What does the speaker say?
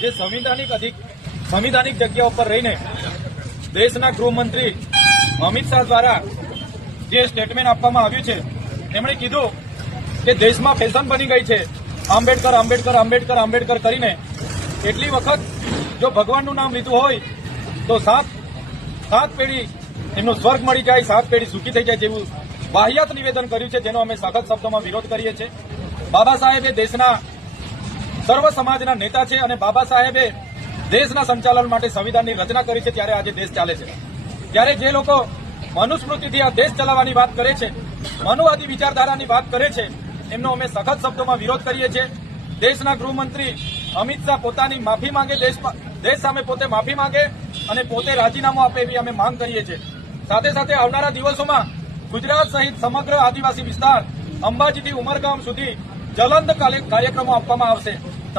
જે સંવિધાનિક જગ્યા ઉપર રહીને દેશના ગૃહમંત્રી અમિત શાહ દ્વારા જે સ્ટેટમેન્ટ આપવામાં આવ્યું છે, તેમણે કીધું કે દેશમાં ફેશન બની ગઈ છે આંબેડકર આંબેડકર આંબેડકર આંબેડકર કરીને. એટલી વખત જો ભગવાનનું નામ લીધું હોય તો સાત પેઢી એમનો સ્વર્ગ મળી જાય, 7 પેઢી સુખી થઈ જાય જેવું વાહિયાત નિવેદન કર્યું છે, જેનો અમે સખત શબ્દોમાં વિરોધ કરીએ છીએ. બાબા સાહેબ એ દેશના સર્વ સમાજના નેતા છે અને બાબા સાહેબે દેશના સંચાલન માટે સંવિધાનની રચના કરી છે. ત્યારે આજે દેશ ચાલે છે. ત્યારે જે લોકો મનુસ્મૃતિથી આ દેશ ચલાવવાની વાત કરે છે, મનુવાદી વિચારધારાની વાત કરે છે, એમનો અમે સખત શબ્દોમાં વિરોધ કરીએ છીએ. દેશના ગૃહમંત્રી અમિત શાહ પોતાની માફી માંગે, દેશ સામે પોતે માફી માંગે અને પોતે રાજીનામું આપે એવી અમે માંગ કરીએ છીએ. સાથે સાથે આવનારા દિવસોમાં ગુજરાત સહિત સમગ્ર આદિવાસી વિસ્તાર અંબાજીથી ઉમરગામ સુધી જ્વલંત કાર્યક્રમો આપવામાં આવશે.